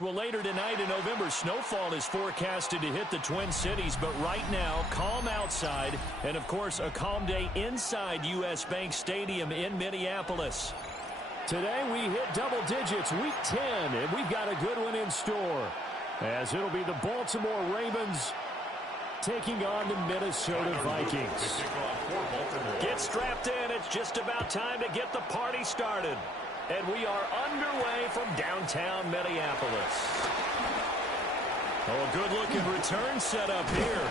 Well, later tonight in November, snowfall is forecasted to hit the Twin Cities, but right now, calm outside, and of course, a calm day inside U.S. Bank Stadium in Minneapolis. Today, we hit double digits, week 10, and we've got a good one in store, as it'll be the Baltimore Ravens taking on the Minnesota Vikings. Get strapped in. It's just about time to get the party started. And we are underway from downtown Minneapolis. Oh, a good-looking return set up here.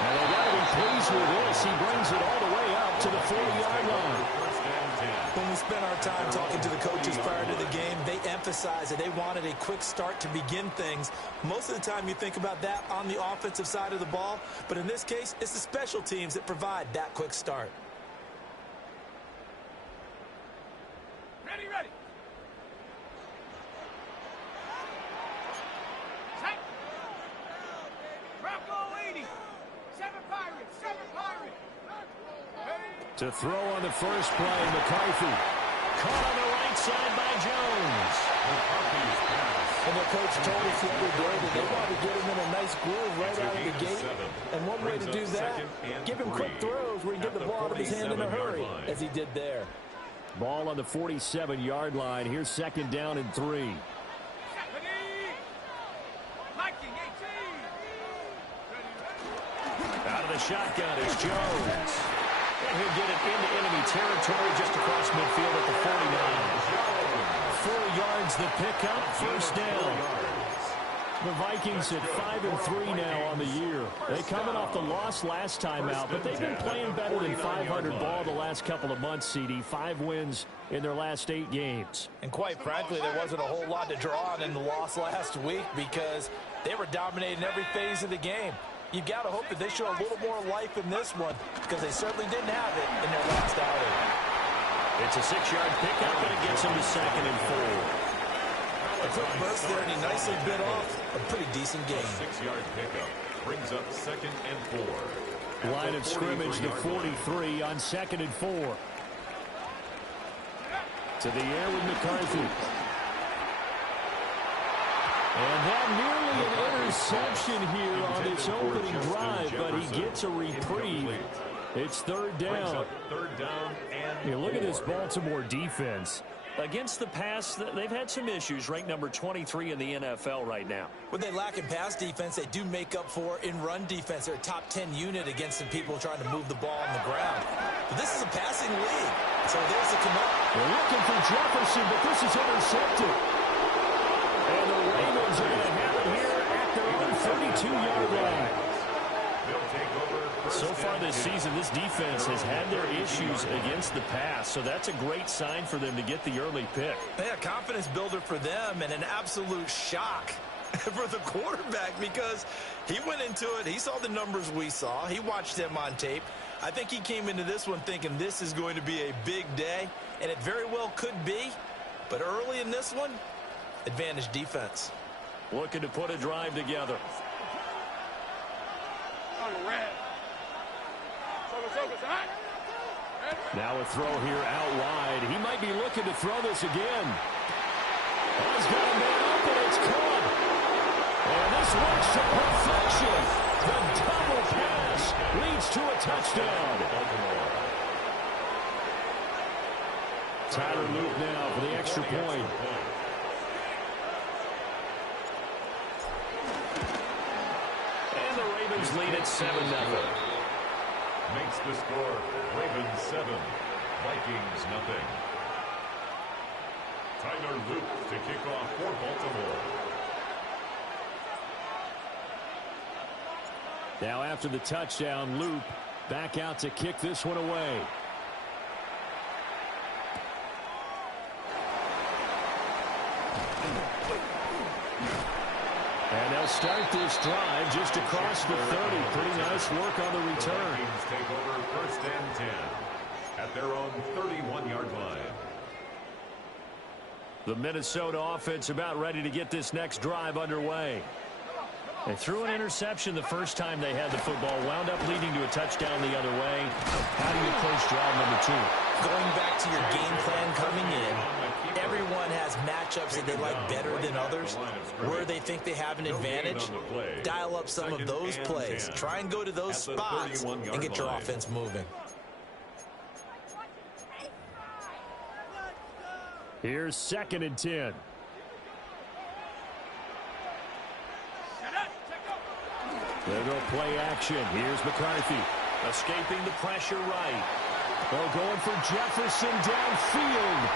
And they got to be pleased with this. He brings it all the way up to the 40-yard line. When we spent our time talking to the coaches prior to the game, they emphasized that they wanted a quick start to begin things. Most of the time you think about that on the offensive side of the ball, but in this case, it's the special teams that provide that quick start. Ready. Set. Rocco 80. 7 Pirates. To throw on the first play, McCarthy. Caught on the right side by Jones. And the coach told us the other day that they want to get him in a nice groove right out of the gate. And one way to do that, give him quick throws where he can get the ball out of his hand in a hurry, as he did there. Ball on the 47-yard line. Here's second down and 3. Out of the shotgun is Jones. And he'll get it into enemy territory just across midfield at the 49. 4 yards the pickup, first down. The Vikings at 5-3 now on the year. They coming off the loss last time out, but they've been playing better than 500 ball the last couple of months, CD. 5 wins in their last 8 games. And quite frankly, there wasn't a whole lot to draw on in the loss last week because they were dominating every phase of the game. You've got to hope that they show a little more life in this one because they certainly didn't have it in their last outing. It's a 6-yard pickup, and it gets them to 2nd and 4. A quick burst there, and he nicely bit off a pretty decent game. 6-yard pickup brings up 2nd and 4. Line of scrimmage, the 43 on 2nd and 4. To the air with McCarthy. And that nearly an interception here on its opening drive, but he gets a reprieve. It's 3rd down. Hey, look at this Baltimore defense. Against the pass, they've had some issues, ranked number 23 in the NFL right now. When they lack in pass defense, they do make up for in run defense. They're a top 10 unit against some people trying to move the ball on the ground. But this is a passing league, so there's the command. They're looking for Jefferson, but this is intercepted. And the Ravens are going to have it here at their own 32-yard line. So far this season, this defense has had their issues against the pass, so that's a great sign for them to get the early pick. Yeah, confidence builder for them and an absolute shock for the quarterback because he went into it. He saw the numbers we saw. He watched them on tape. I think he came into this one thinking this is going to be a big day, and it very well could be. But early in this one, advantage defense. Looking to put a drive together. Now a throw here out wide. He might be looking to throw this again. Oh, he's got a man open. It's caught. And this works to perfection. The double pass leads to a touchdown. Tyler Luke now for the extra point. And the Ravens lead at 7-0. Makes the score Ravens 7, Vikings nothing. Tyler Luke to kick off for Baltimore. Now after the touchdown, Luke back out to kick this one away. And they'll start this drive just across the 30. Pretty nice work on the return. Vikings take over 1st and 10 at their own 31-yard line. The Minnesota offense about ready to get this next drive underway. They threw an interception the first time they had the football, wound up leading to a touchdown the other way. How do you approach drive number 2? Going back to your game plan coming in, Everyone has matchups that they like better than others. Where they think they have an advantage, dial up some of those plays. Try and go to those spots and get your offense moving. Here's 2nd and 10. They'll go play action. Here's McCarthy. Escaping the pressure right. They're going for Jefferson downfield.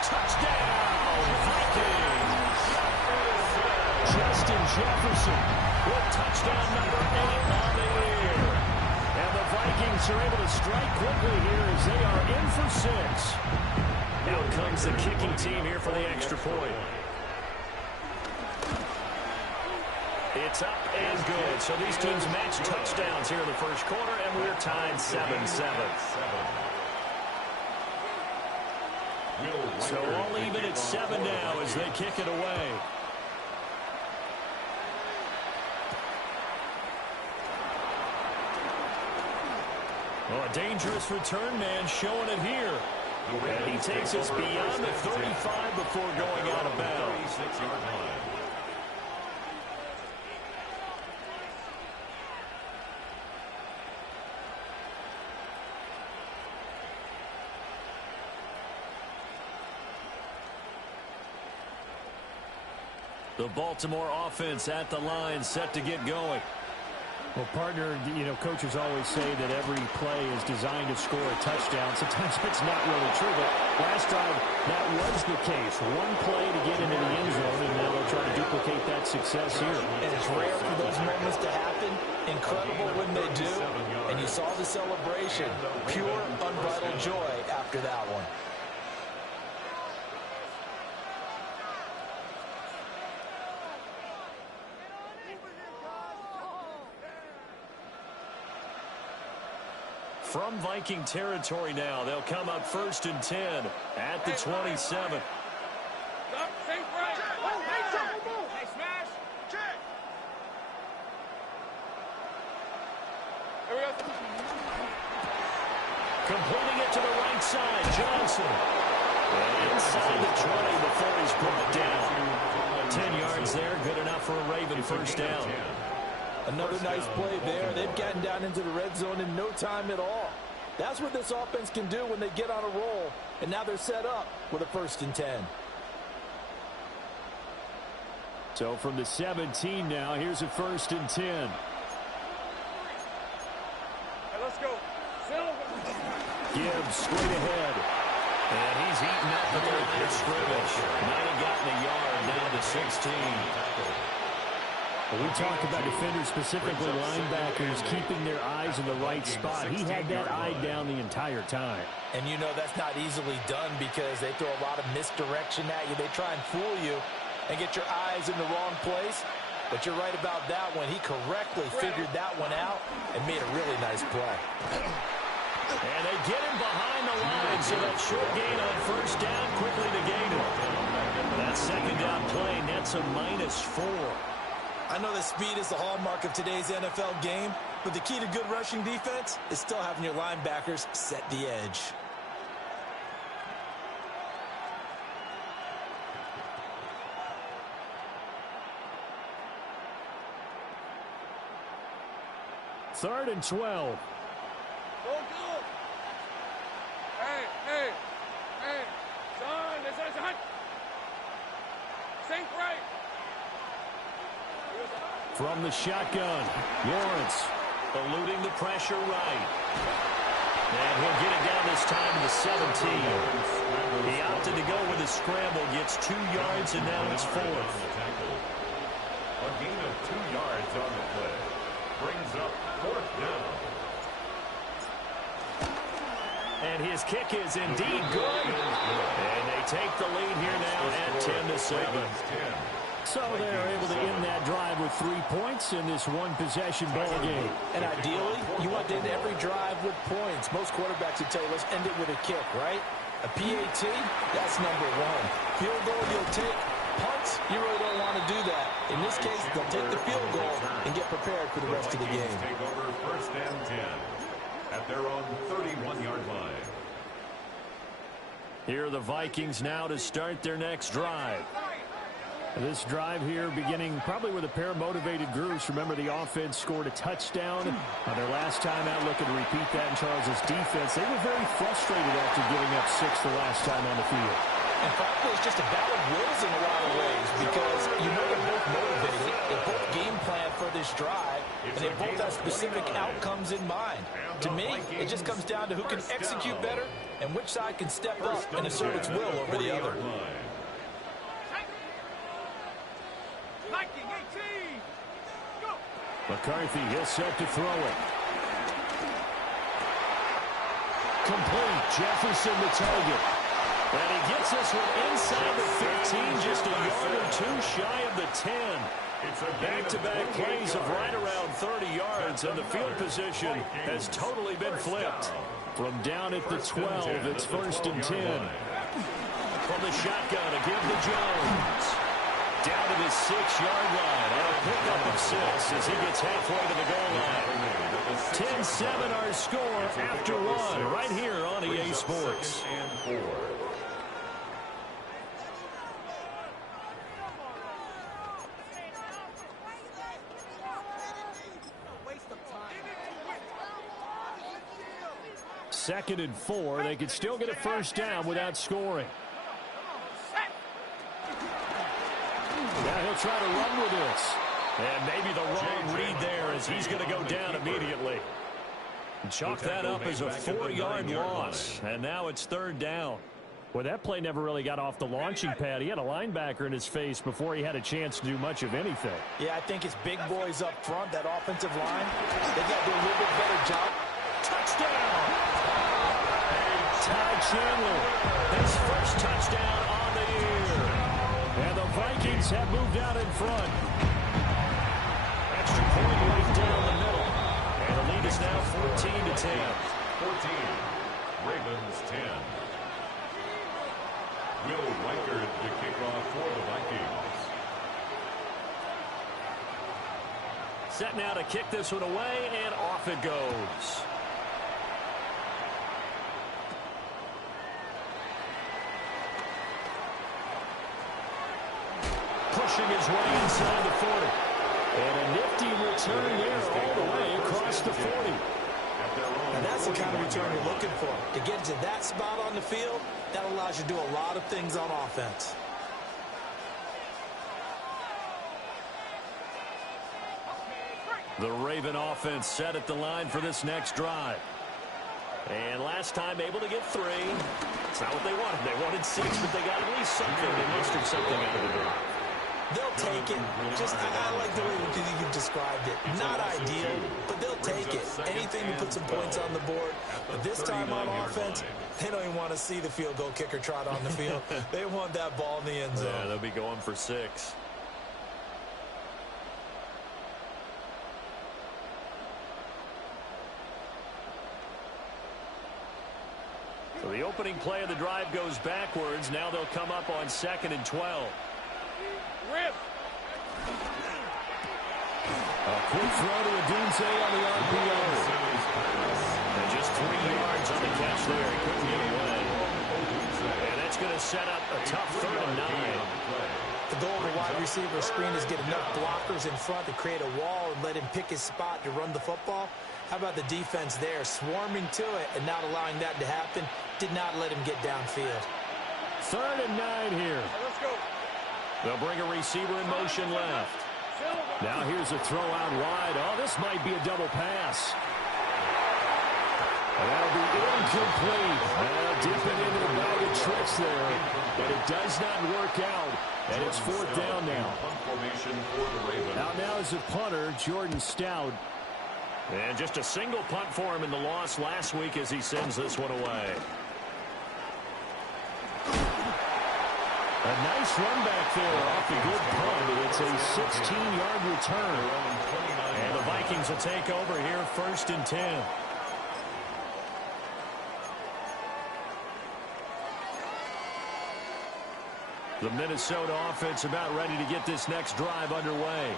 Touchdown, Vikings! Justin Jefferson with touchdown number 8 on the year. And the Vikings are able to strike quickly here as they are in for 6. Out comes the kicking team here for the extra point. It's up and good. So these teams match touchdowns here in the first quarter, and we're tied 7-7. So all even at 7 now as they kick it away. Well, a dangerous return man showing it here. And he takes us beyond the 35 before going out of bounds. The Baltimore offense at the line, set to get going. Well, partner, coaches always say that every play is designed to score a touchdown. Sometimes it's not really true, but last drive, that was the case. One play to get into the end zone, and now they'll try to duplicate that success here. And it's rare for those moments to happen. Incredible when they do. And you saw the celebration. Pure, unbridled joy after that one. From Viking territory now, they'll come up 1st and 10 at the 27. Completing it to the right side, Johnson. And inside the 20 before he's brought down. 10 yards there, good enough for a Raven first down. Another nice play there. They've gotten down into the red zone in no time at all. That's what this offense can do when they get on a roll. And now they're set up with a 1st and 10. So from the 17 now, here's a 1st and 10. Hey, let's go. Gibbs straight ahead. And he's eaten up at the line of scrimmage. Might have gotten a yard down to 16. We talk about defenders, specifically linebackers, keeping their eyes in the right spot. He had that eye down the entire time. And you know that's not easily done because they throw a lot of misdirection at you. They try and fool you and get your eyes in the wrong place. But you're right about that one. He correctly figured that one out and made a really nice play. And they get him behind the line, so that short gain on 1st down quickly negated. That 2nd down play nets a -4. I know that speed is the hallmark of today's NFL game, but the key to good rushing defense is still having your linebackers set the edge. Third and 12. Go. Hey. Son, this is a hunt. Sink right. From the shotgun, Lawrence eluding the pressure right. And he'll get it down this time to the 17. He opted to go with a scramble, gets 2 yards, and now it's 4th. A gain of 2 yards on the play. Brings up 4th down. And his kick is indeed good. And they take the lead here now at 10-7. So they're able to end that drive with 3 points in this one-possession ball game. And ideally, you want to end every drive with points. Most quarterbacks would tell you, let's end it with a kick, right? A PAT, that's number 1. Field goal, you'll take. Punts, you really don't want to do that. In this case, they'll take the field goal and get prepared for the rest of the game. Take over 1st and 10 at their own 31-yard line. Here are the Vikings now to start their next drive. This drive here beginning probably with a pair of motivated groups. Remember, the offense scored a touchdown on their last time out, looking to repeat that in Charles' defense. They were very frustrated after giving up 6 the last time on the field. And probably it's just a battle of wills in a lot of ways because you know they're both motivated. They both game plan for this drive, and they both have specific outcomes in mind. To me, it just comes down to who can execute better and which side can step up and assert its will over the other. McCarthy, he'll set to throw it. Complete. Jefferson the target. And he gets this one inside the 15, just a yard or two shy of the 10. Back-to-back plays of right around 30 yards, and the field position has totally been flipped. From down at the 12, it's 1st and 10. From the shotgun, a give to Jones. Down to the 6-yard line, and a pickup of 6 as he gets halfway to the goal line. 10-7 our score after 1, right here on EA Sports. Second and 4, they could still get a first down without scoring. Now he'll try to run with this. And maybe the wrong read there as he's going to go down immediately. Chalk that up as a 4-yard loss. And now it's 3rd down. Well, that play never really got off the launching pad. He had a linebacker in his face before he had a chance to do much of anything. Yeah, I think it's big boys up front, that offensive line. They got to do a little bit better job. Touchdown! Ty Chandler, his first touchdown on the year. And the Vikings have moved out in front. Extra point right down the middle. And the lead is now 14-10. 14. Ravens 10. Will Reichard to kick off for the Vikings. Set now to kick this one away, and off it goes. Pushing his way inside the 40. And a nifty return there all the way across the 40. And that's the kind of return you're looking for. To get to that spot on the field, that allows you to do a lot of things on offense. The Raven offense set at the line for this next drive. And last time able to get 3. It's not what they wanted. They wanted 6, but they got at least something. They mustered something out of it. They'll take it. Just, I like the way you described it. Not ideal, but they'll take it. Anything to put some points on the board. But this time on offense, they don't even want to see the field goal kicker trot on the field. They want that ball in the end zone. Yeah, they'll be going for 6. So the opening play of the drive goes backwards. Now they'll come up on 2nd and 12. Rip. A quick throw to Adunze on the RPO. And just 3 yards on the catch there. He couldn't get away. And that's going to set up a tough 3rd and 9. The goal of a wide receiver screen is get enough blockers in front to create a wall and let him pick his spot to run the football. How about the defense there, swarming to it and not allowing that to happen? Did not let him get downfield. 3rd and 9 here. Let's go. They'll bring a receiver in motion left. Now here's a throw out wide. Oh, this might be a double pass. And that'll be incomplete. Well, dipping into the bag of tricks there. But it does not work out. And it's 4th down now. Out now is the punter, Jordan Stout. And just a single punt for him in the loss last week as he sends this one away. A nice run back there off the good punt. It's a 16-yard return. And the Vikings will take over here 1st and 10. The Minnesota offense about ready to get this next drive underway.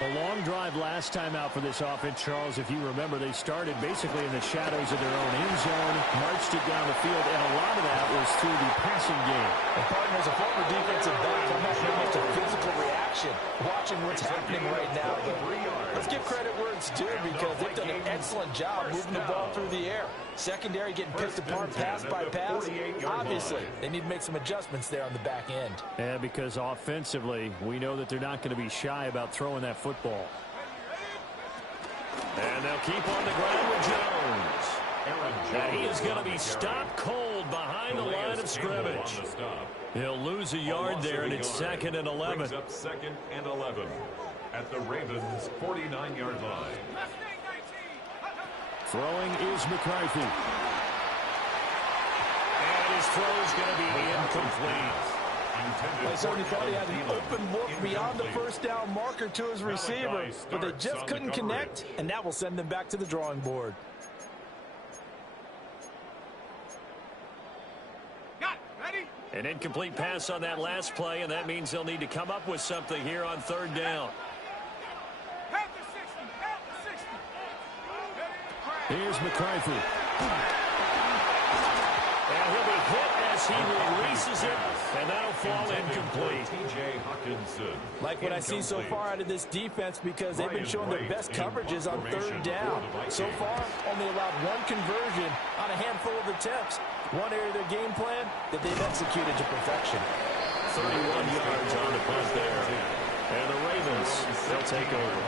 A long drive last time out for this offense, Charles. If you remember, they started basically in the shadows of their own end zone, marched it down the field, and a lot of that was through the passing game. And partner, as a former defensive back, I'm not sure much a physical reaction watching what's happening right now. But let's give credit where it's due because they've done an excellent job moving the ball through the air. Secondary getting picked apart pass by pass. Obviously, they need to make some adjustments there on the back end. Yeah, because offensively, we know that they're not going to be shy about throwing that football. And they'll keep on the ground with Jones. And he is going to be stopped cold behind the line of scrimmage. He'll lose a yard there, and it's 2nd and 11. Brings up 2nd and 11 at the Ravens' 49-yard line. Throwing is McCarthy. And his throw is going to be incomplete. I certainly thought he had an open look beyond the first down marker to his receiver, but they just couldn't connect, and that will send them back to the drawing board. An incomplete pass on that last play, and that means they'll need to come up with something here on 3rd down. Here's McCarthy. And he'll be hit as he releases it, and that'll fall incomplete. Like what I see so far out of this defense because they've been showing their best coverages on 3rd down. So far, only allowed 1 conversion on a handful of attempts. One area of their game plan that they've executed to perfection. 31 yards on the punt there. And the Ravens, they'll take over.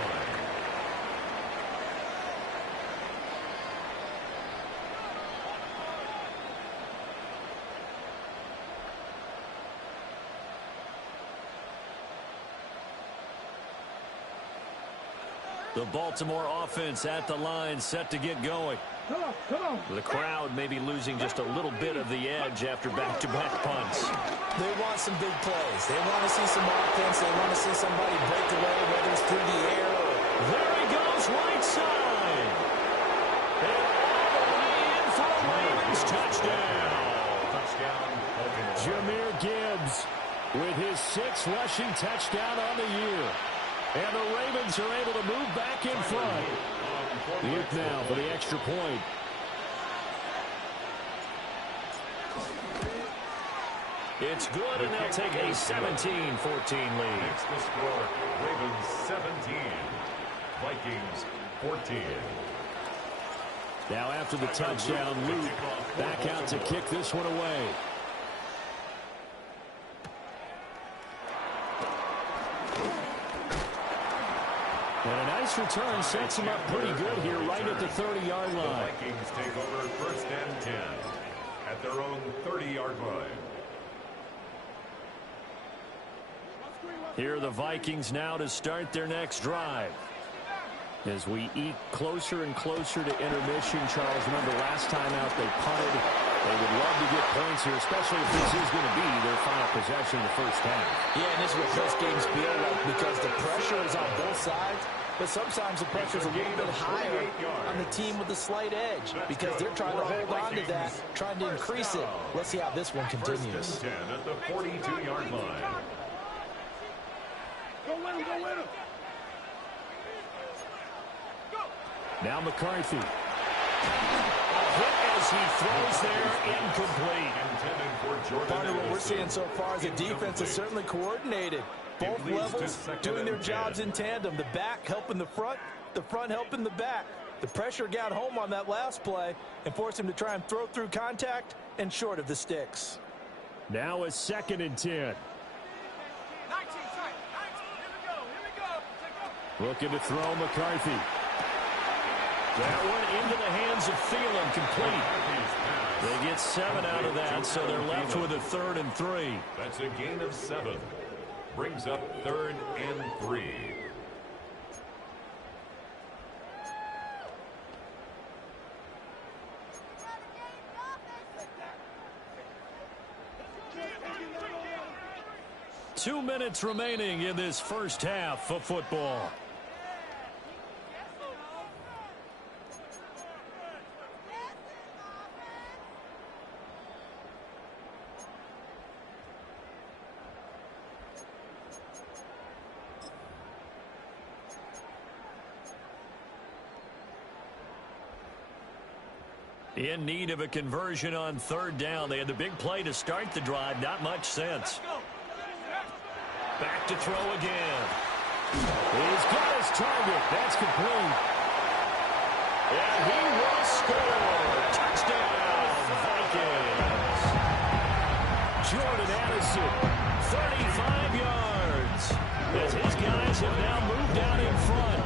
The Baltimore offense at the line, set to get going. The crowd may be losing just a little bit of the edge after back-to-back punts. They want some big plays. They want to see some offense. They want to see somebody break away, whether it's through the air or... There he goes, right side. And all the way in for a Ravens touchdown. Jahmyr Gibbs with his 6th rushing touchdown on the year. And the Ravens are able to move back in front. Luke now for the extra point. It's good, and they'll take a 17-14 lead. It's the score. Ravens 17. Vikings 14. Now after the touchdown, Luke back out to kick this one away. And a nice return sets him up pretty good here right at the 30-yard line. The Vikings take over 1st and 10 at their own 30-yard line. Here are the Vikings now to start their next drive. As we eke closer and closer to intermission, Charles, remember last time out they punted. They would love to get points here, especially if this is going to be their final possession in the first half. Yeah, and this is what most games feel like because the pressure is on both sides, but sometimes the pressure is a little bit higher on the team with the slight edge because they're trying to hold on to that, trying to increase it. Let's see how this one continues. 1st and 10 at the 42-yard line. Go win him, go win him. Now McCarthy. Hit as he throws there, incomplete. Partner, what we're seeing so far is the defense is certainly coordinated. Both levels doing their jobs in tandem. The back helping the front helping the back. The pressure got home on that last play and forced him to try and throw through contact and short of the sticks. Now a 2nd and 10. Looking to throw McCarthy. That one into the hands of Thielen, complete. They get 7 out of that, so they're left with a 3rd and 3. That's a gain of 7. Brings up 3rd and 3. Two minutes remaining in this first half of football. In need of a conversion on third down. They had the big play to start the drive. Not much sense. Back to throw again. He's got his target. That's complete. And he will score. Touchdown, Vikings. Jordan Addison, 35 yards. As his guys have now moved out in front.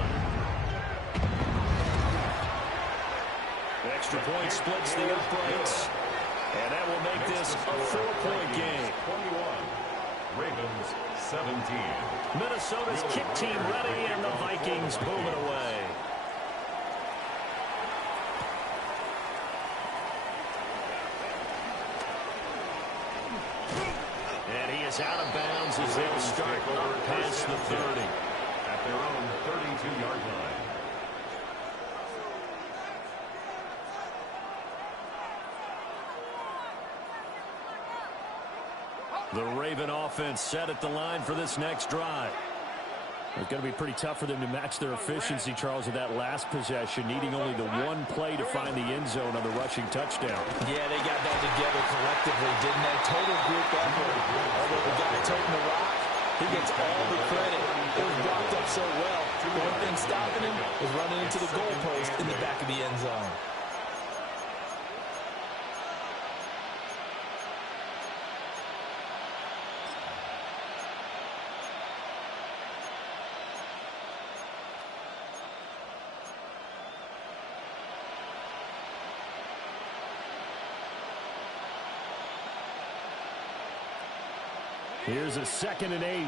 Extra point splits the uprights. And that will make this a 4-point game. 21. Ravens 17. Minnesota's kick team ready, and the Vikings moving away. And he is out of bounds as they'll start up past the 30. At their own 32-yard line. The Raven offense set at the line for this next drive. It's going to be pretty tough for them to match their efficiency, Charles, with that last possession, needing only the one play to find the end zone on the rushing touchdown. Yeah, they got that together collectively, didn't they? Total group effort. Although the guy toting the rock, he gets all the credit. It was blocked up so well. The one thing stopping him was running into the goalpost in the back of the end zone. Here's a 2nd and 8.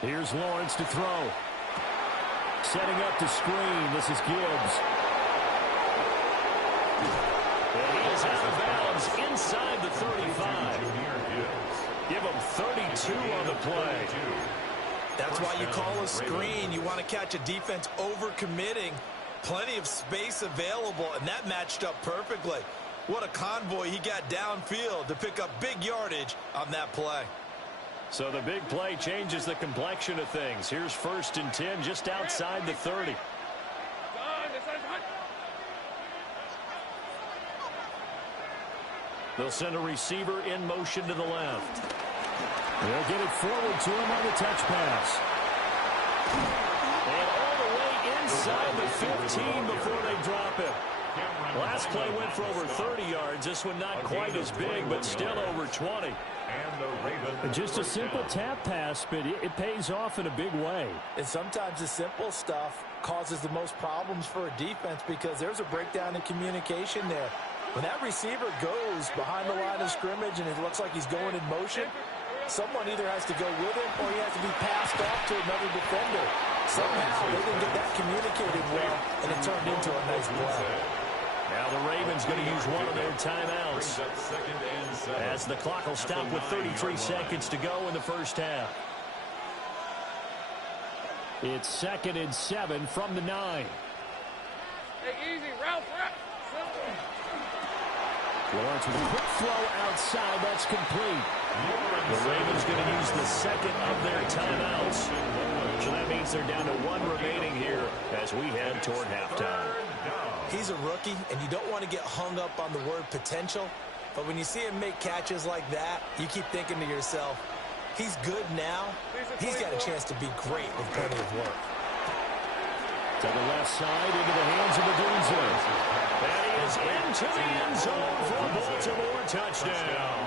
Here's Lawrence to throw. Setting up the screen. This is Gibbs. And he is out of bounds inside the 35. Give him 32 on the play. That's why you call a screen. You want to catch a defense overcommitting. Plenty of space available, and that matched up perfectly. What a convoy he got downfield to pick up big yardage on that play. So the big play changes the complexion of things. Here's 1st and 10 just outside the 30. They'll send a receiver in motion to the left. They'll get it forward to him on the touch pass. And all the way inside the 15 before they drop it. Last play went for over 30 yards. This one not quite as big, but still over 20. Just a simple tap pass, but it pays off in a big way. And sometimes the simple stuff causes the most problems for a defense because there's a breakdown in communication there. When that receiver goes behind the line of scrimmage and it looks like he's going in motion, someone either has to go with him or he has to be passed off to another defender. Somehow they didn't get that communicated well, and it turned into a nice play. Now the Ravens going to use one of their timeouts as the clock will stop with 33 seconds to go in the first half. It's 2nd and 7 from the 9. Hey, easy, Ralph. Lawrence with a quick throw outside. That's complete. The Ravens going to use the 2nd of their timeouts. So that means they're down to 1 remaining here as we head toward halftime. He's a rookie, and you don't want to get hung up on the word potential. But when you see him make catches like that, you keep thinking to yourself, he's good now. He's got a chance to be great with plenty of work. To the left side, into the hands of Odunze. And he is into the end zone for a Baltimore touchdown.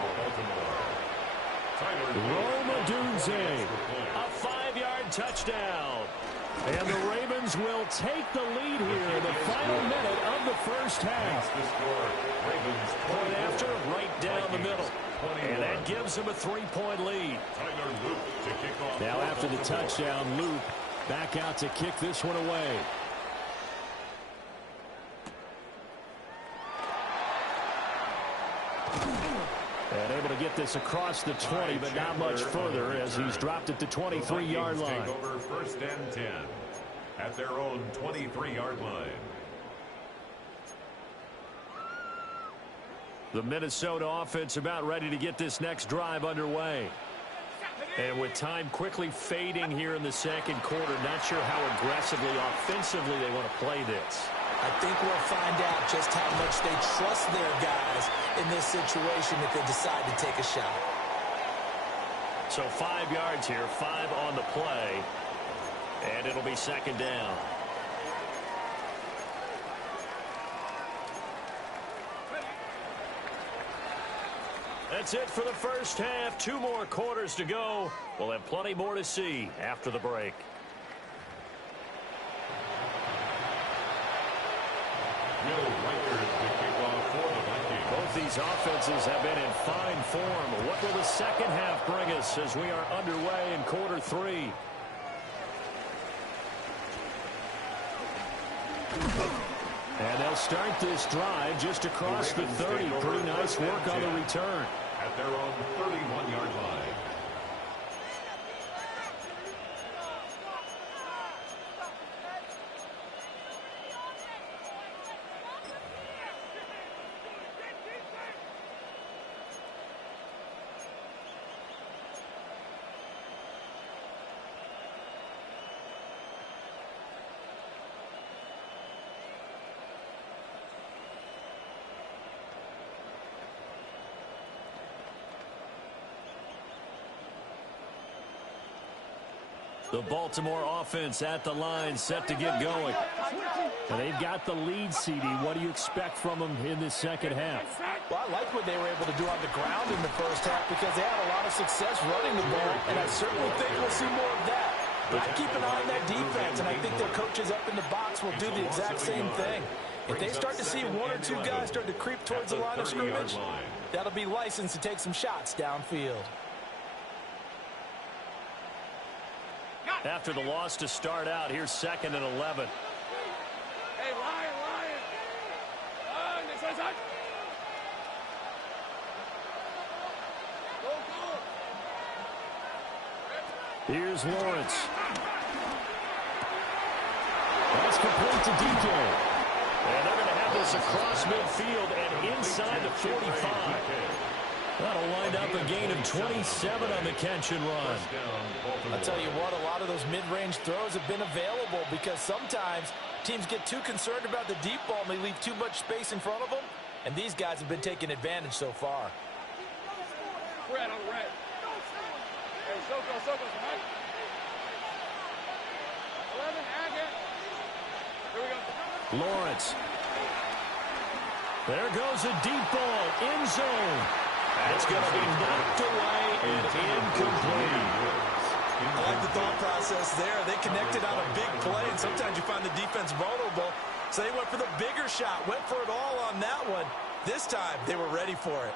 Rome Odunze, a 5-yard touchdown. And the Ravens will take the lead here in the final minute of the first half. Point after, right down the middle. And that gives them a 3-point lead. Now after the touchdown, Luke back out to kick this one away. And able to get this across the 20, but not much further as he's dropped at the 23-yard line. Take over 1st and 10 at their own 23-yard line. The Minnesota offense about ready to get this next drive underway. And with time quickly fading here in the second quarter, not sure how aggressively, offensively they want to play this. I think we'll find out just how much they trust their guys in this situation if they decide to take a shot. So 5 yards here, 5 on the play, and it'll be second down. That's it for the first half. 2 more quarters to go. We'll have plenty more to see after the break. Both these offenses have been in fine form. What will the second half bring us as we are underway in quarter 3? And they'll start this drive just across the 30. Pretty nice work on the return. At their own 31-yard line. The Baltimore offense at the line, set to get going. And they've got the lead, CD. What do you expect from them in this second half? Well, I like what they were able to do on the ground in the first half because they had a lot of success running the ball, and I certainly think we'll see more of that. But I keep an eye on that defense, and I think their coaches up in the box will do the exact same thing. If they start to see 1 or 2 guys start to creep towards the line of scrimmage, that'll be licensed to take some shots downfield. After the loss to start out, here's 2nd and 11. Hey, Lion. This side. Go. Here's Lawrence. That's complete to DK. And they're going to have this across midfield and inside the 45. That'll wind up a gain of 27 on the catch and run. I'll tell you what, a lot of those mid-range throws have been available because sometimes teams get too concerned about the deep ball and they leave too much space in front of them, and these guys have been taking advantage so far. Red on red. Hey, Soko, right? 11, Agate. Here we go. Lawrence. There goes a deep ball, end zone. That's going to be knocked away and incomplete. I like the thought process there. They connected on a big play, and sometimes you find the defense vulnerable. So they went for the bigger shot, went for it all on that one. This time, they were ready for it.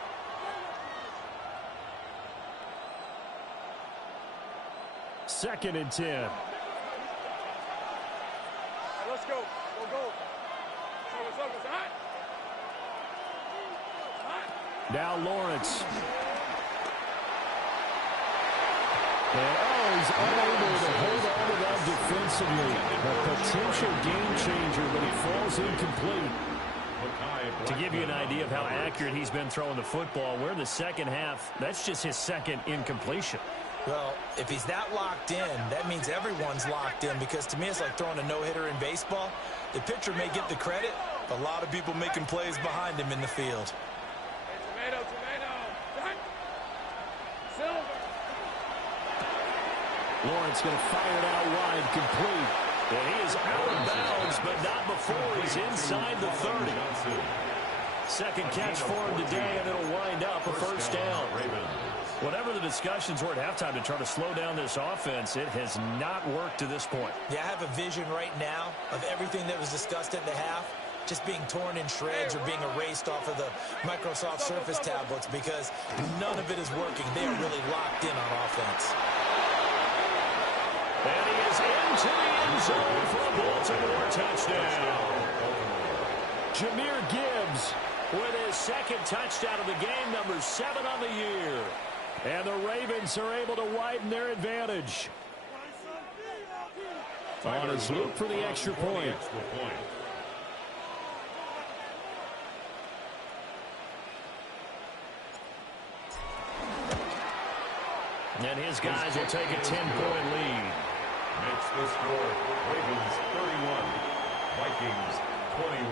Second and 10. Right, let's go. Go. Soko, hot. Now Lawrence. And he's unable to hold on to that defensively. A potential game changer, but he falls incomplete. To give you an idea of how accurate he's been throwing the football, we're in the second half. That's just his second incompletion. Well, if he's not locked in, that means everyone's locked in because to me it's like throwing a no-hitter in baseball. The pitcher may get the credit, but a lot of people making plays behind him in the field. Tomato. Silver. Lawrence going to fire it out wide, complete. And he is out of bounds, but not before he's inside the 30. Second catch for him today, and it'll wind up a first down. Whatever the discussions were at halftime to try to slow down this offense, it has not worked to this point. Yeah, I have a vision right now of everything that was discussed at the half just being torn in shreds or being erased off of the Microsoft Surface tablets because none of it is working. They are really locked in on offense. And he is into the end zone for a Baltimore touchdown. Jahmyr Gibbs with his second touchdown of the game, number 7 on the year. And the Ravens are able to widen their advantage on his loop for the extra point. And his guys will take a 10-point lead. Makes the score Ravens 31, Vikings 21.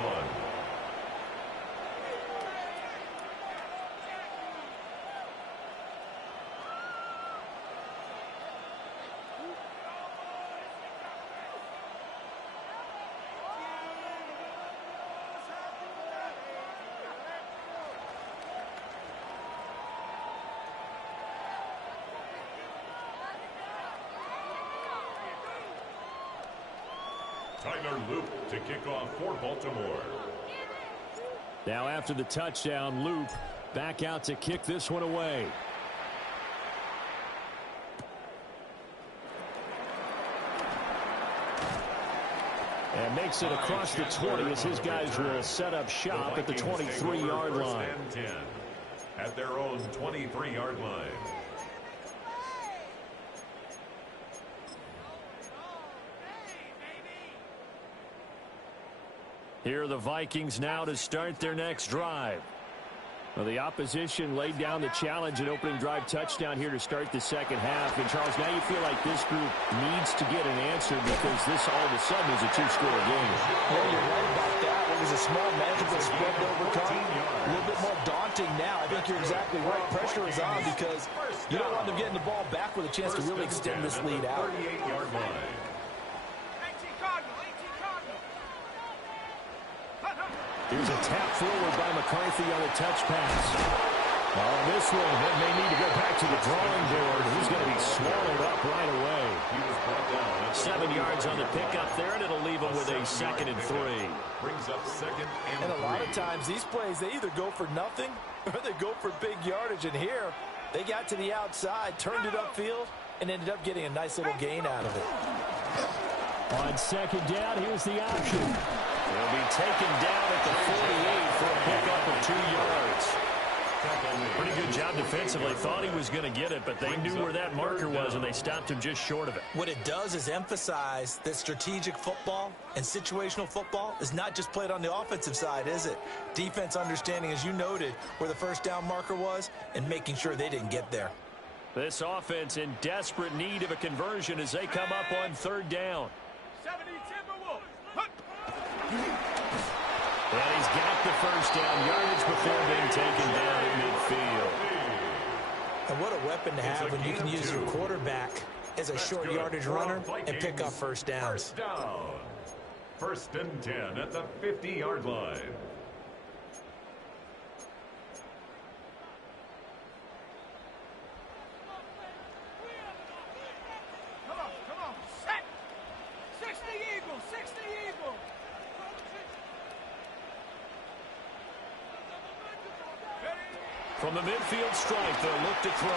Tyler Loop to kick off for Baltimore. Now after the touchdown, Loop back out to kick this one away. And makes it across the 20 as his guys will set up shop at the 23-yard line. At their own 23-yard line. Here are the Vikings now to start their next drive. Well, the opposition laid down the challenge and opening drive touchdown here to start the second half. And, Charles, now you feel like this group needs to get an answer because this all of a sudden is a two-score game. Well, you're right about that. It was a small, manageable spread to overcome. A little bit more daunting now. I think you're exactly right. Pressure is on because you don't want them getting the ball back with a chance to really extend this lead out. 38-yard line. Here's a tap forward by McCarthy on a touch pass. On this one, they may need to go back to the drawing board. He's going to be swallowed up right away. He was brought down. 7 yards on the pickup there, and it'll leave him with a 2nd and 3. Brings up 2nd and 3. And a lot of times, these plays, they either go for nothing or they go for big yardage. And here, they got to the outside, turned it upfield, and ended up getting a nice little gain out of it. On 2nd down, here's the option. He'll be taken down at the 48 for a pickup of 2 yards. Pretty good job defensively. Thought he was going to get it, but they knew where that marker was, and they stopped him just short of it. What it does is emphasize that strategic football and situational football is not just played on the offensive side, is it? Defense understanding, as you noted, where the first down marker was and making sure they didn't get there. This offense in desperate need of a conversion as they come up on 3rd down. And he's got the first down yardage before being taken down at midfield. And what a weapon to have when you can use your quarterback as a short yardage runner and pick up first downs. First down. 1st and 10 at the 50-yard line. Come on, set! 60 Eagles, 60 Eagles! From the midfield stripe, they'll look to throw.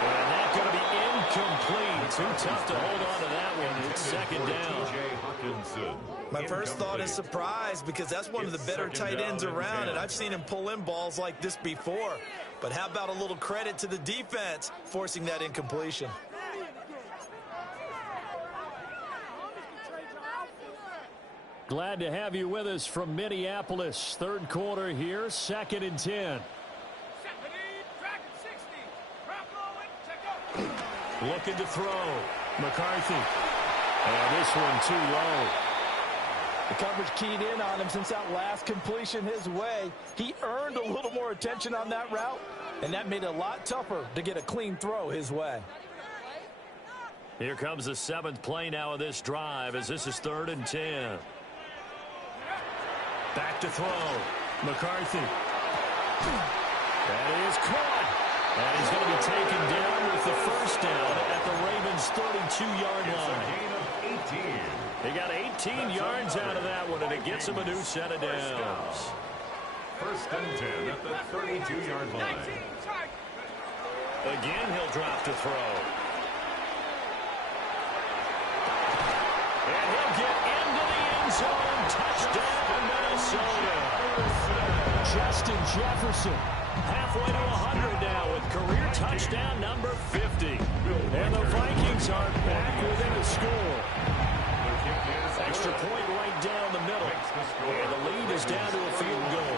And that's going to be incomplete. Too tough to hold on to that one. It's 2nd down. My first thought is surprise because that's one of the better tight ends around, and I've seen him pull in balls like this before. But how about a little credit to the defense forcing that incompletion? Glad to have you with us from Minneapolis. 3rd quarter here, 2nd and 10. Looking to throw. McCarthy. And this one too low. The coverage keyed in on him since that last completion his way. He earned a little more attention on that route, and that made it a lot tougher to get a clean throw his way. Here comes the 7th play now of this drive as this is 3rd and 10. Back to throw. McCarthy. That is caught. And he's going to be taken down with the first down at the Ravens' 32-yard line. They got 18 yards out of that one, and it gets him a new set of downs. 1st and 10 at the 32-yard line. Again, he'll drop to throw. And he'll get into the end zone. Touchdown, Minnesota. Justin Jefferson, halfway to 100 now with career touchdown number 50. And the Vikings are back within a score. Extra point right down the middle. And the lead is down to a field goal.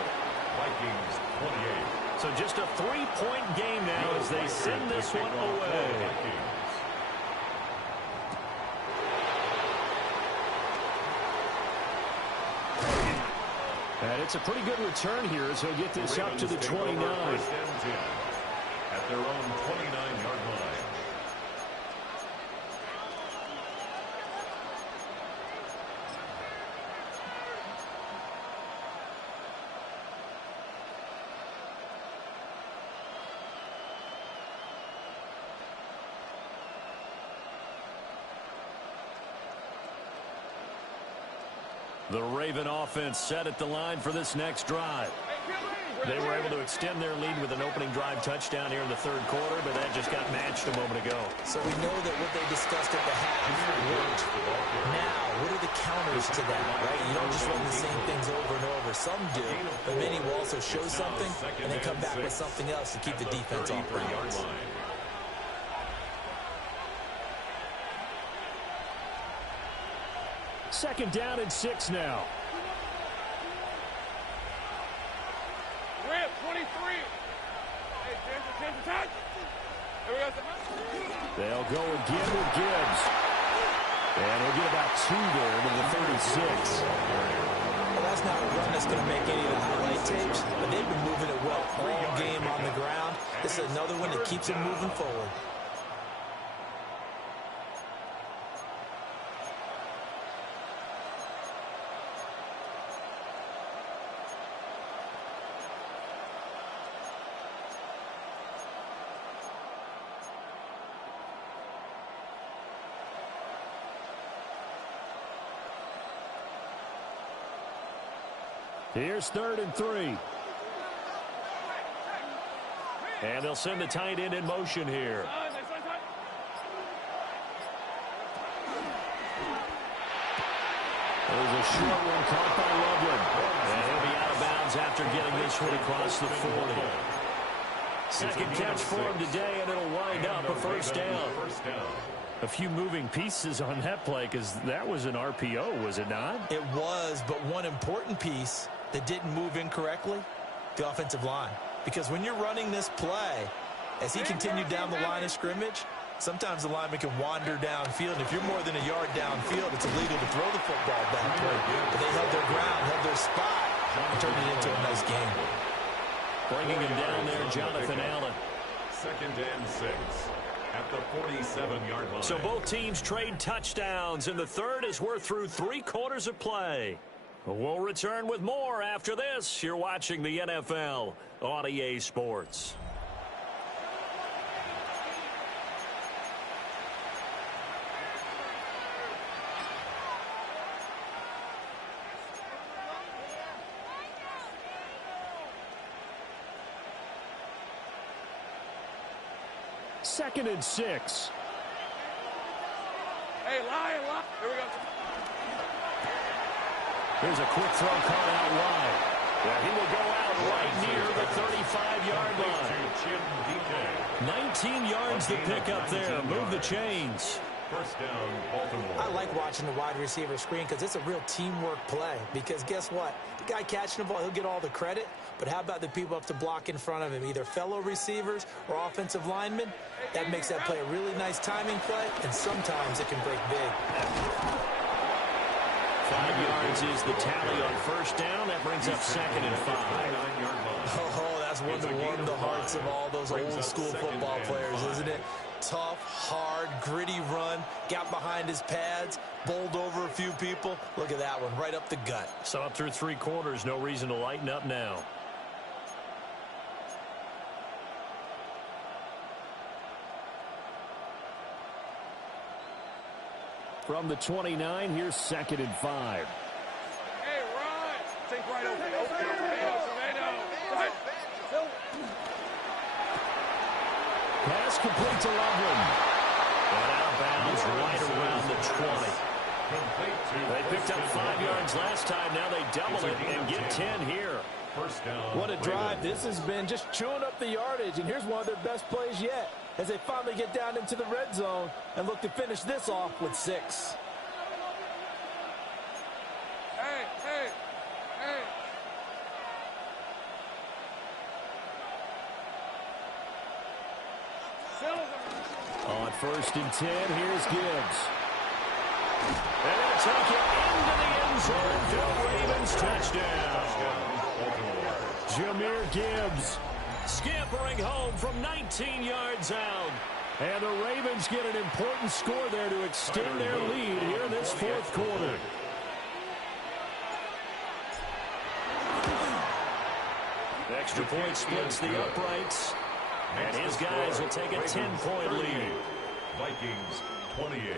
Vikings 28. So just a 3-point game now as they send this one away. And it's a pretty good return here as he'll get this up to the 29. At their own 29-yard line. The Raven offense set at the line for this next drive. They were able to extend their lead with an opening drive touchdown here in the third quarter, but that just got matched a moment ago. So we know that what they discussed at the half worked. Now, what are the counters to that, right? You don't just run the same things over and over. Some do, but many will also show something and then come back with something else to keep the defense off balance. Second down and 6 now. Rip, 23. Hey, James, attack. There we go. They'll go again with Gibbs. And he'll get about 2 there to the 36. Well, that's not a run that's going to make any of the highlight tapes, but they've been moving it well all game on the ground. This is another one that keeps them moving forward. Here's 3rd and 3. And they'll send the tight end in motion here. There's a short one caught by Loveland. And he'll be out of bounds after getting this one across the 40. Second catch for him today, and it'll wind up a first down. A few moving pieces on that play because that was an RPO, was it not? It was, but one important piece that didn't move incorrectly, the offensive line. Because when you're running this play, as he continued down the line of scrimmage, sometimes the lineman can wander downfield. And if you're more than a yard downfield, it's illegal to throw the football backward. But they held their ground, held their spot, and turned it into a nice game. Bringing him down there, Jonathan Allen. 2nd and 6 at the 47-yard line. So both teams trade touchdowns, and the third as we're through 3 quarters of play. We'll return with more after this. You're watching the NFL on EA Sports. Second and 6. Hey, line. Here we go. Here's a quick throw caught out wide. Yeah, he will go out right near the 35-yard line. 19 yards to pick up there. Move the chains. First down, Baltimore. I like watching the wide receiver screen because it's a real teamwork play. Because guess what? The guy catching the ball, he'll get all the credit. But how about the people up to block in front of him, either fellow receivers or offensive linemen? That makes that play a really nice timing play, and sometimes it can break big. 5 yards is the tally on first down. That brings up 2nd and 5. Oh, that's one to warm the hearts of all those old school football players, isn't it? Tough, hard, gritty run, got behind his pads, bowled over a few people. Look at that one, right up the gut. So up through 3 quarters, no reason to lighten up now. From the 29, here's 2nd and 5. Hey, run. Think right over. Tomato. Pass complete to Loveland. And out of bounds right around the 20. They picked up 5 yards last time. Now they double it and get 10 here. First down. What a drive this has been, just chewing up the yardage. And here's one of their best plays yet as they finally get down into the red zone and look to finish this off with 6. Hey. On 1st and 10, here's Gibbs. And they'll take it into the end zone for the Ravens touchdown. Jahmyr Gibbs scampering home from 19 yards out. And the Ravens get an important score there to extend their lead here in this 4th quarter. Extra point splits the uprights. And his guys will take a 10-point lead. Vikings 28.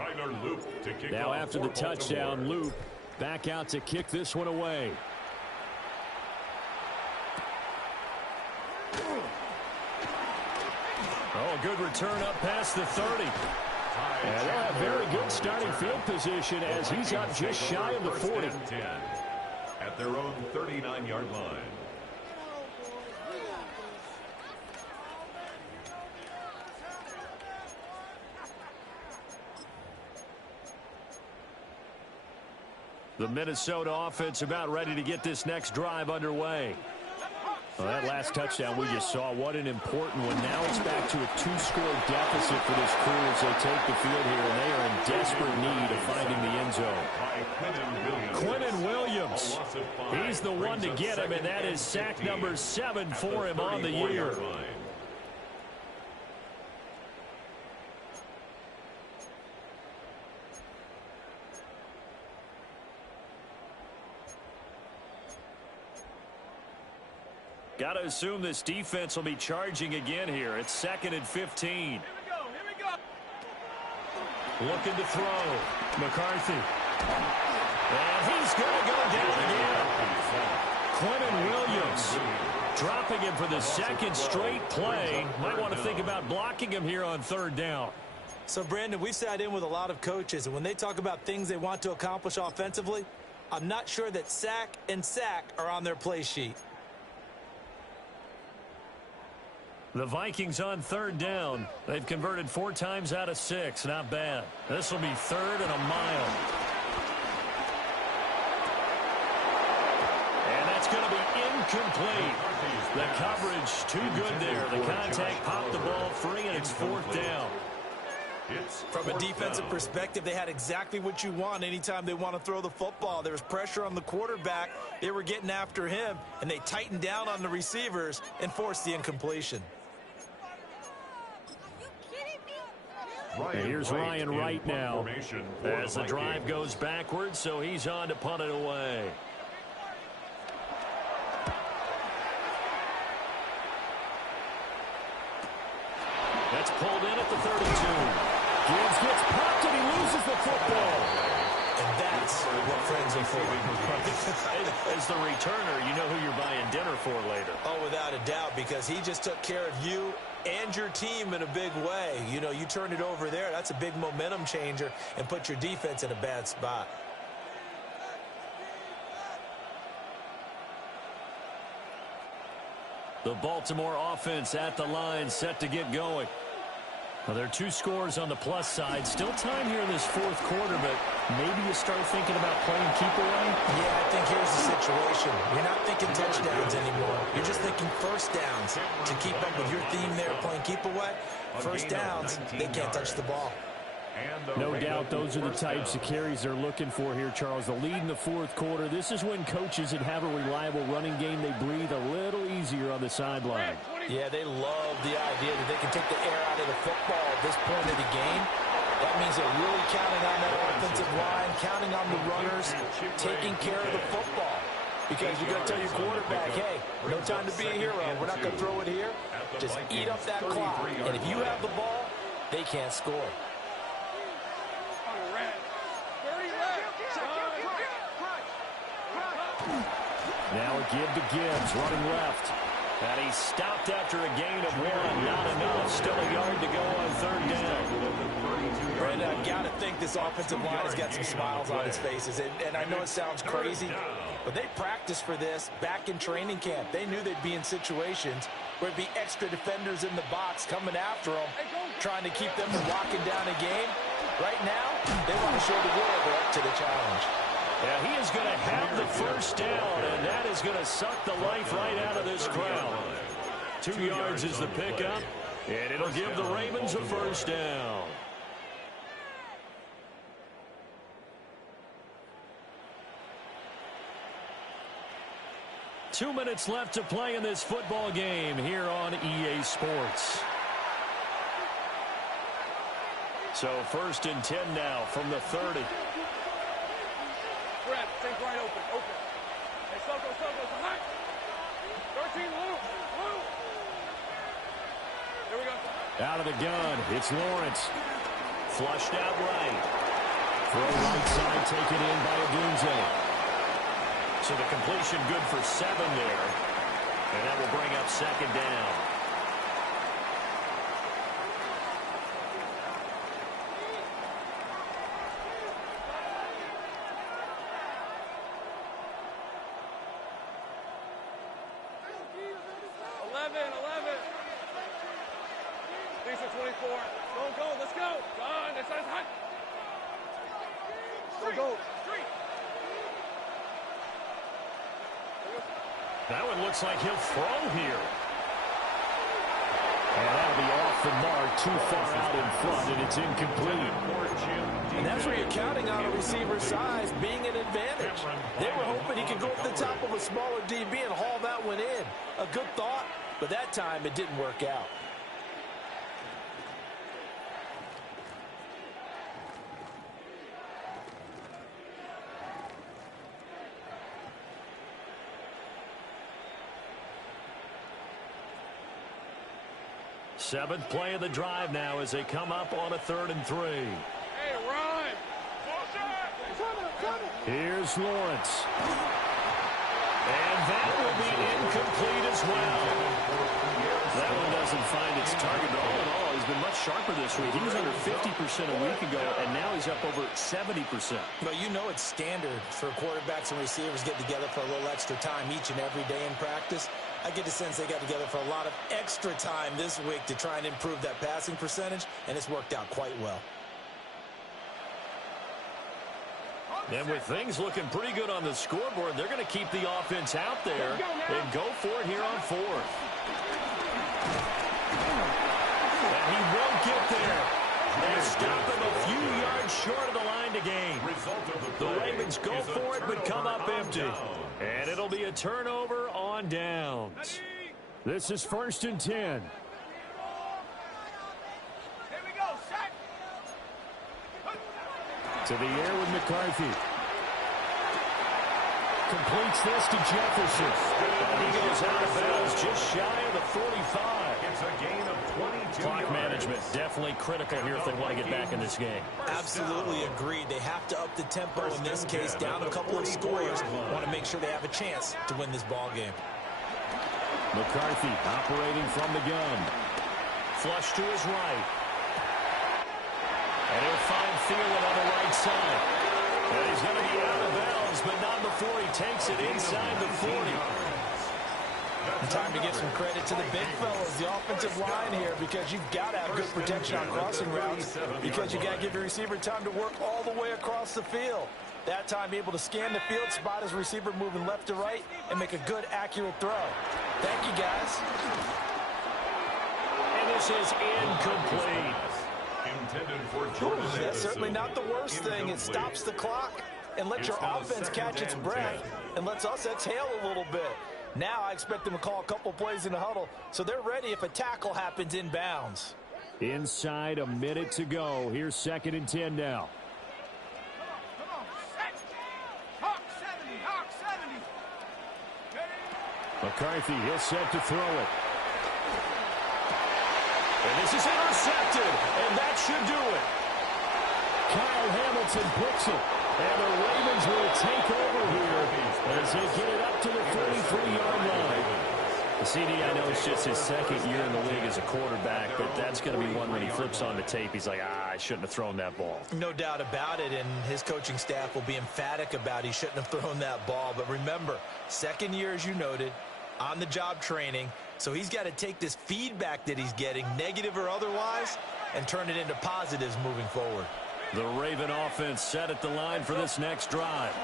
Tyler Loop to kick Now off after for the touchdown, Baltimore. Loop back out to kick this one away. Oh, a good return up past the 30. And they'll have very good starting field position as he's up just shy of the 40. At their own 39-yard line. The Minnesota offense about ready to get this next drive underway. Well, that last touchdown we just saw, what an important one. Now it's back to a 2-score deficit for this crew as they take the field here, and they are in desperate need of finding the end zone. Quinnen Williams, he's the one to get him, and that is sack number 7 for him on the year. Got to assume this defense will be charging again here. It's 2nd and 15. Here we go. Looking to throw. McCarthy. And he's going to go down again. Quinnen Williams dropping him for the 2nd straight play. Might want to think about blocking him here on 3rd down. So, Brandon, we sat in with a lot of coaches, and when they talk about things they want to accomplish offensively, I'm not sure that sack and sack are on their play sheet. The Vikings on 3rd down. They've converted 4 times out of 6. Not bad. This will be 3rd and a mile. And that's going to be incomplete. The coverage too good there. The contact popped the ball free, and it's 4th down. From a defensive perspective, they had exactly what you want anytime they want to throw the football. There was pressure on the quarterback. They were getting after him, and they tightened down on the receivers and forced the incompletion. And here's Ryan Wright now as the drive goes backwards, so he's on to punt it away. That's pulled in at the 32. Gibbs gets popped and he loses the football. And that's what friends are for. As the returner, you know who you're buying dinner for later. Oh, without a doubt, because he just took care of you and your team in a big way. You know, you turned it over there. That's a big momentum changer and put your defense in a bad spot. The Baltimore offense at the line, set to get going. Well, there are 2 scores on the plus side. Still time here in this 4th quarter, but maybe you start thinking about playing keep away? Yeah, I think here's the situation. You're not thinking touchdowns anymore. You're just thinking first downs. To keep up with your theme there, playing keep away, first downs, they can't touch the ball. No doubt those are the types of carries they're looking for here, Charles. The lead in the 4th quarter. This is when coaches that have a reliable running game, they breathe a little easier on the sideline. Yeah, they love the idea that they can take the air out of the football at this point of the game. That means they're really counting on that offensive line, counting on the runners, taking care of the football. Because you're going to tell your quarterback, hey, no time to be a hero. We're not going to throw it here. Just eat up that clock. And if you have the ball, they can't score. Now a give to Gibbs, running left. And he stopped after a gain of 1. Not enough. Still a yard to go on 3rd down. Brandon, I've got to think this offensive line has got some smiles on its faces. And I know it sounds crazy, but they practiced for this back in training camp. They knew they'd be in situations where it'd be extra defenders in the box coming after them, trying to keep them from locking down a game. Right now, they want to show the world they're up to the challenge. Yeah, he is going to have the first down, and that is going to suck the life right out of this crowd. 2 yards is the pickup, and it'll give the Ravens a first down. Two minutes left to play in this football game here on EA Sports. So 1st and 10 now from the 30. Brett, think right open. Hey, Soko, behind. 13, Lou. Here we go. Out of the gun, it's Lawrence. Flushed out right. Throw right side, take it in by Odunze. So the completion good for 7 there. And that will bring up second down. That one looks like he'll throw here. And that'll be off the mark, too far out in front, and it's incomplete. And that's where you're counting on a receiver's size being an advantage. They were hoping he could go up the top of a smaller DB and haul that one in. A good thought, but that time it didn't work out. Seventh play of the drive now as they come up on a 3rd and 3. Hey, run! Here's Lawrence. And that will be incomplete as well. That one doesn't find its target. All in all, he's been much sharper this week. He was under 50% a week ago, and now he's up over 70%. Well, you know it's standard for quarterbacks and receivers get together for a little extra time each and every day in practice. I get the sense they got together for a lot of extra time this week to try and improve that passing percentage, and it's worked out quite well. And with things looking pretty good on the scoreboard, they're going to keep the offense out there and go for it here on 4th. And he won't get there. They stop him a few yards short of the line to gain. The Ravens go for it but come up empty. And it'll be a turnover on downs. This is 1st and 10. Here we go, set. To the air with McCarthy. Completes this to Jefferson. And he goes out of bounds just shy of the 45. It's a gain of 22 Clock yards. management definitely critical here if they want to get back in this game. Absolutely agreed. They have to up the tempo in this case, down a couple of scores. Want to make sure they have a chance to win this ball game. McCarthy operating from the gun. Flush to his right. And he'll find Thielen on the right side. And he's going to be out of bounds, but not before he takes it inside the 40. Time to give some credit to the big fellas, the offensive line here, because you've got to have good protection on crossing routes, because you got to give your receiver time to work all the way across the field. That time able to scan the field, spot his receiver moving left to right, and make a good, accurate throw. Thank you, guys. And this is incomplete. Intended for Jordan. That's certainly not the worst thing. It stops the clock and lets your offense catch its breath and lets us exhale a little bit. Now I expect them to call a couple plays in the huddle, so they're ready if a tackle happens inbounds. Inside a minute to go. Here's 2nd and 10 now. Come on, set. Hawk 70, Hawk 70. McCarthy is set to throw it. And this is intercepted, and that should do it. Kyle Hamilton picks it, and the Ravens will take over here as they get it up to the 33-yard line. The CD, I know it's just his 2nd year in the league as a quarterback, but that's going to be one when he flips on the tape. He's like, I shouldn't have thrown that ball. No doubt about it, and his coaching staff will be emphatic about he shouldn't have thrown that ball. But remember, 2nd year, as you noted, on-the-job training, so he's got to take this feedback that he's getting, negative or otherwise, and turn it into positives moving forward. The Raven offense set at the line for this next drive.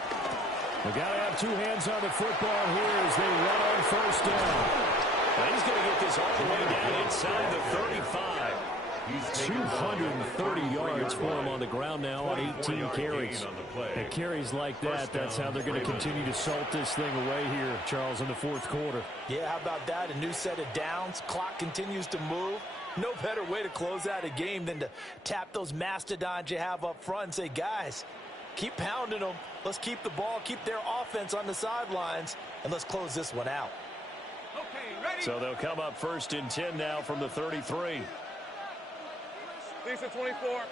We got to have two hands on the football here as they run on 1st down. Now he's going to get this all the way down inside the 35. 230 yards for him on the ground now on 18 carries. And carries like that, that's how they're going to continue to salt this thing away here, Charles, in the 4th quarter. Yeah, how about that? A new set of downs. Clock continues to move. No better way to close out a game than to tap those mastodons you have up front and say, guys, keep pounding them. Let's keep the ball, keep their offense on the sidelines, and let's close this one out. Okay, ready? So they'll come up 1st and 10 now from the 33. Lisa 24.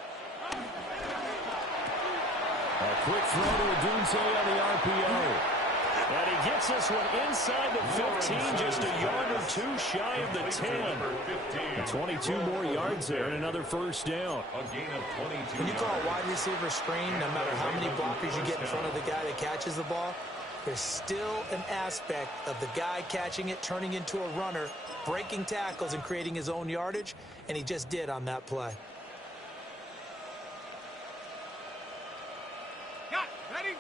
A quick throw to Odunze on the RPO. And he gets this one inside the 15, just a yard or two shy of the 10. And 22 more yards there and another first down. When you call a wide receiver screen, no matter how many blockers you get in front of the guy that catches the ball, there's still an aspect of the guy catching it, turning into a runner, breaking tackles and creating his own yardage, and he just did on that play. Ready?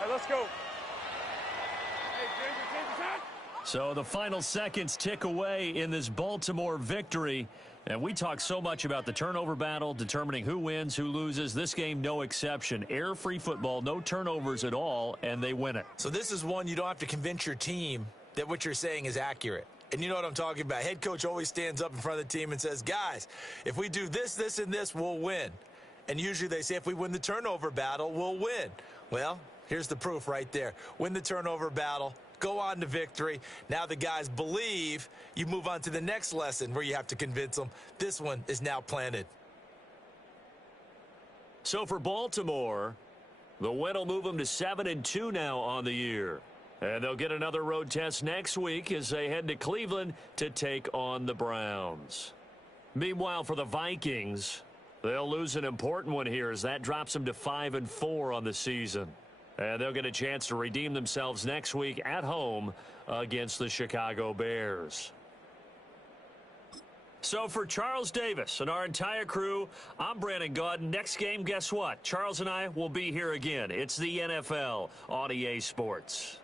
Hey, let's go. Hey, change your time. So the final seconds tick away in this Baltimore victory. And we talk so much about the turnover battle, determining who wins, who loses. This game, no exception. Error-free football, no turnovers at all, and they win it. So this is one you don't have to convince your team that what you're saying is accurate. And you know what I'm talking about. Head coach always stands up in front of the team and says, guys, if we do this, this, and this, we'll win. And usually they say if we win the turnover battle, we'll win. Well, here's the proof right there. Win the turnover battle, go on to victory. Now the guys believe. You move on to the next lesson where you have to convince them. This one is now planted. So for Baltimore, the win will move them to 7-2 now on the year. And they'll get another road test next week as they head to Cleveland to take on the Browns. Meanwhile, for the Vikings, they'll lose an important one here as that drops them to 5-4 on the season. And they'll get a chance to redeem themselves next week at home against the Chicago Bears. So for Charles Davis and our entire crew, I'm Brandon Gaudin. Next game, guess what? Charles and I will be here again. It's the NFL on EA Sports.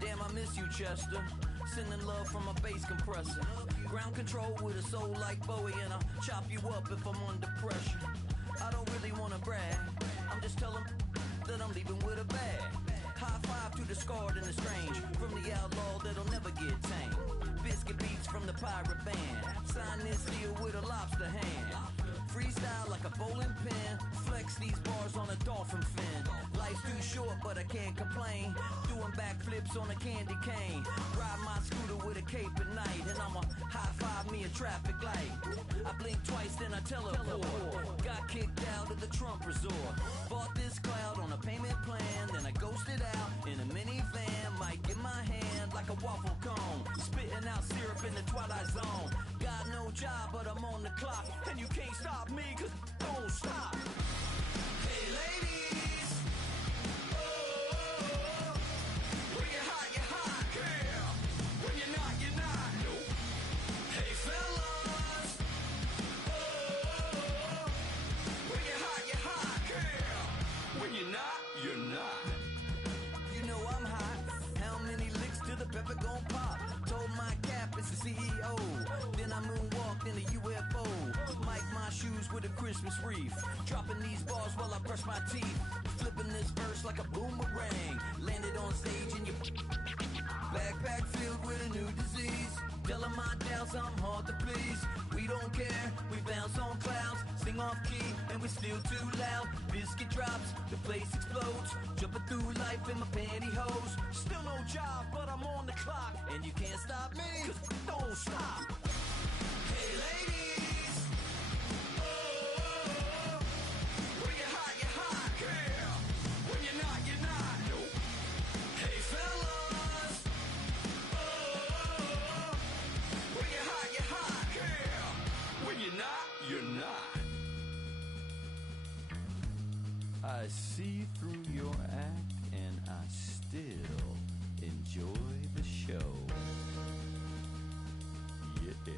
Damn, I miss you, Chester. Sending love from a bass compressor. Ground control with a soul like Bowie, and I'll chop you up if I'm under pressure. I don't really want to brag. I'm just telling that I'm leaving with a bag. High five to the scarred and the strange. From the outlaw that'll never get tamed. Biscuit beats from the pirate band. Sign this deal with a lobster hand. Freestyle like a bowling pin. Flex these bars on a dolphin fin. Life's too short, but I can't complain. Doing backflips on a candy cane. Ride my scooter with a cape at night. And I'ma high five me a traffic light. I blink twice, then I teleport. Got kicked out of the Trump resort. Bought this cloud on a payment plan. Then I ghosted out in a minivan. Mic in my hand like a waffle cone. Spitting out syrup in the twilight zone. Got no job, but I'm on the clock. And you can't stop me, cause don't stop. Hey ladies, oh, when you're hot, girl. When you're not, nope. Hey fellas, oh, when you're hot, girl. When you're not. You know I'm hot. How many licks till the pepper gon' pop? Told my cap it's the CEO. Then I moonwalked in a UFO. Mic my shoes with a Christmas wreath. Dropping these bars while I brush my teeth. Flipping this verse like a boomerang. Landed on stage in your backpack filled with a new disease. Telling my doubts I'm hard to please. We don't care, we bounce on clouds. Sing off key and we're still too loud. Biscuit drops, the place explodes. Jumping through life in my pantyhose. Still no job, but I'm on the clock. And you can't stop me, cause don't stop. Hey ladies, oh, when you're hot, girl. When you're not, nope. Hey fellas, oh, when you're hot, girl. When you're not. I see through your act and I still enjoy the show. Yeah.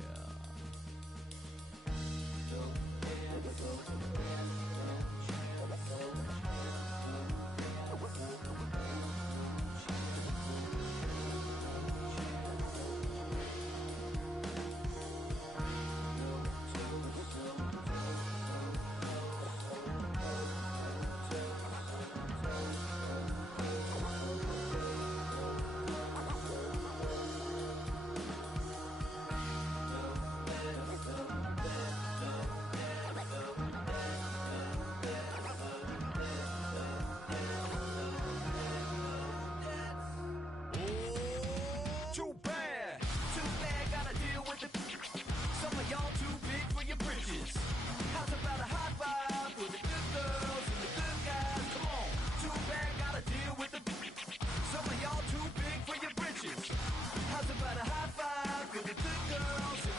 bitches? How's about a high five for the good girls and the good guys? Come on, too bad, gotta deal with the. Some of y'all too big for your britches. How's about a high five for the good girls?